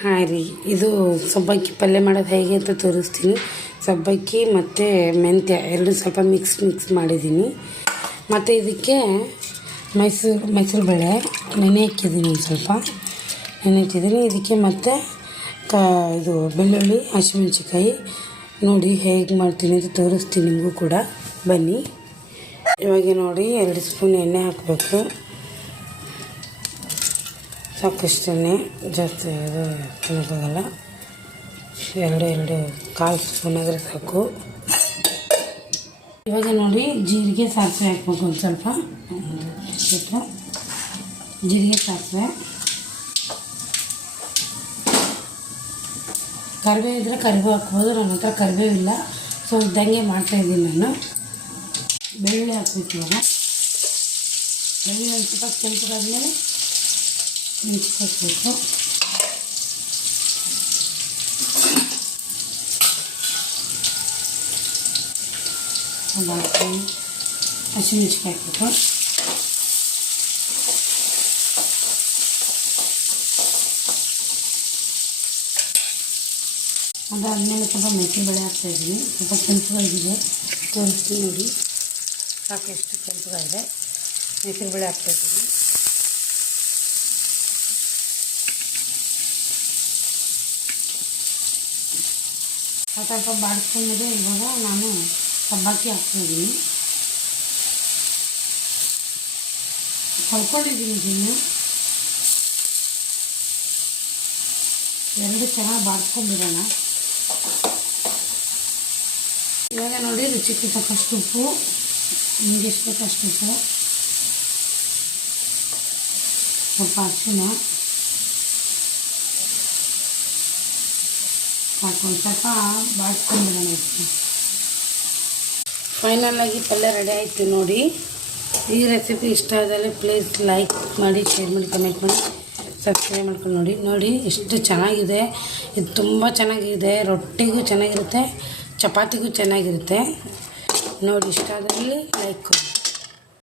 ಹಾಂ ರೀ, ಇದು ಸಬ್ಬಕ್ಕಿ ಪಲ್ಯ ಮಾಡೋದು ಹೇಗೆ ಅಂತ ತೋರಿಸ್ತೀನಿ. ಸಬ್ಬಕ್ಕಿ ಮತ್ತು ಮೆಂತ್ಯ ಎರಡು ಸ್ವಲ್ಪ ಮಿಕ್ಸ್ ಮಾಡಿದ್ದೀನಿ. ಮತ್ತು ಇದಕ್ಕೆ ಮೈಸೂರು ಬೇಳೆ ನೆನೆ ಹಾಕಿದ್ದೀನಿ, ಒಂದು ಸ್ವಲ್ಪ ನೆನೆ ಹಾಕಿದ್ದೀನಿ. ಇದಕ್ಕೆ ಮತ್ತು ಇದು ಬೆಳ್ಳುಳ್ಳಿ, ಹಸಿಮೆಣ್ಸಿಕಾಯಿ ನೋಡಿ ಹೇಗೆ ಮಾಡ್ತೀನಿ ಅಂತ ತೋರಿಸ್ತೀನಿ ನಿಮಗೂ ಕೂಡ. ಬನ್ನಿ. ಇವಾಗ ನೋಡಿ 2 ಸ್ಪೂನ್ ಎಣ್ಣೆ ಹಾಕಬೇಕು. ಸಾಕಷ್ಟು ಎಣ್ಣೆ, ಜಾಸ್ತಿ ಇದು ತಿನ್ನೋಕ್ಕಾಗಲ್ಲ. ಎರಡು ಕಾಲು ಸ್ಪೂನ್ ಆದರೆ ಸಾಕು. ಇವಾಗ ನೋಡಿ ಜೀರಿಗೆ ಸಾಸಿವೆ ಹಾಕ್ಬೇಕು. ಒಂದು ಸ್ವಲ್ಪ ಜೀರಿಗೆ ಸಾಸಿವೆ, ಕರಿಬೇವು ಇದ್ದರೆ ಕರಿಬೇವು ಹಾಕ್ಬೋದು. ನನ್ನ ಹತ್ರ ಕರಿಬೇವಿಲ್ಲ, ಸೊ ಇದ್ದಂಗೆ ಮಾಡ್ತಾಯಿದ್ದೀನಿ ನಾನು. ಬೆಳ್ಳುಳ್ಳಿ ಹಾಕ್ಬೇಕು. ಇವಾಗ ಬೆಳ್ಳುಳ್ಳಿ ಒಂದು ಸ್ವಲ್ಪ ಕೆಂಪಗಾದ್ಮೇಲೆ ಮೆಣಸಿನ್ಕಾಯಿ ಹಾಕಬೇಕು. ಒಂದು ಹಾಕಿ ಹಸಿಮೆಣ್ಸಿನ್ಕಾಯಿ ಹಾಕಬೇಕು. ಅದಾದಮೇಲೆ ಸ್ವಲ್ಪ ಮೆಣಸಿನ ಬೇಳೆ ಹಾಕ್ತಾಯಿದ್ದೀನಿ. ಸ್ವಲ್ಪ ಕೆಂಪಗಾಗಿದೆ, ತೋರಿಸ್ತೀನಿ ನೋಡಿ. ಸಾಕಷ್ಟು ಕೆಂಪಗಾಗಿದೆ. ಮೆಣಸಿನ ಬೇಳೆ ಹಾಕ್ತಾಯಿದ್ದೀನಿ. ಸ್ವಲ್ಪ ಬಾಡಿಸ್ಕೊಂಡ್ಮೇಲೆ ಇವಾಗ ನಾನು ಸಬ್ಬಕ್ಕಿ ಹಾಕ್ತಾಯಿದ್ದೀನಿ. ಹೊಲ್ಕೊಂಡಿದ್ದೀನಿ. ಇದನ್ನು ಎರಡು ಚೆನ್ನಾಗಿ ಬಾಡಿಸ್ಕೊಂಡ್ಬಿಡೋಣ. ಇವಾಗ ನೋಡಿ ರುಚಿಗೆ ತಕ್ಕಷ್ಟು ಉಪ್ಪು, ನಿಮಗೆ ಎಷ್ಟು ಬೇಕಷ್ಟು ಉಪ್ಪು, ಸ್ವಲ್ಪ ಅರಿಶಿನ ಹಾಕೊಂಡು ಸ್ವಲ್ಪ ಬಾಡಿಸ್ಕೊಂಡ್ಬಿಡೋಣ. ಫೈನಲಾಗಿ ಪಲ್ಯ ರೆಡಿ ಆಯಿತು ನೋಡಿ. ಈ ರೆಸಿಪಿ ಇಷ್ಟ ಆದಲ್ಲಿ ಪ್ಲೀಸ್ ಲೈಕ್ ಮಾಡಿ, ಶೇರ್ ಮಾಡಿ, ಕಮೆಂಟ್ ಮಾಡಿ, ಸಬ್ಸ್ಕ್ರೈಬ್ ಮಾಡ್ಕೊಂಡು ನೋಡಿ ಎಷ್ಟು ಚೆನ್ನಾಗಿದೆ. ಇದು ತುಂಬ ಚೆನ್ನಾಗಿದೆ. ರೊಟ್ಟಿಗೂ ಚೆನ್ನಾಗಿರುತ್ತೆ, ಚಪಾತಿಗೂ ಚೆನ್ನಾಗಿರುತ್ತೆ ನೋಡಿ. ಇಷ್ಟ ಆದಲ್ಲಿ ಲೈಕ್ ಕೊಡಿ.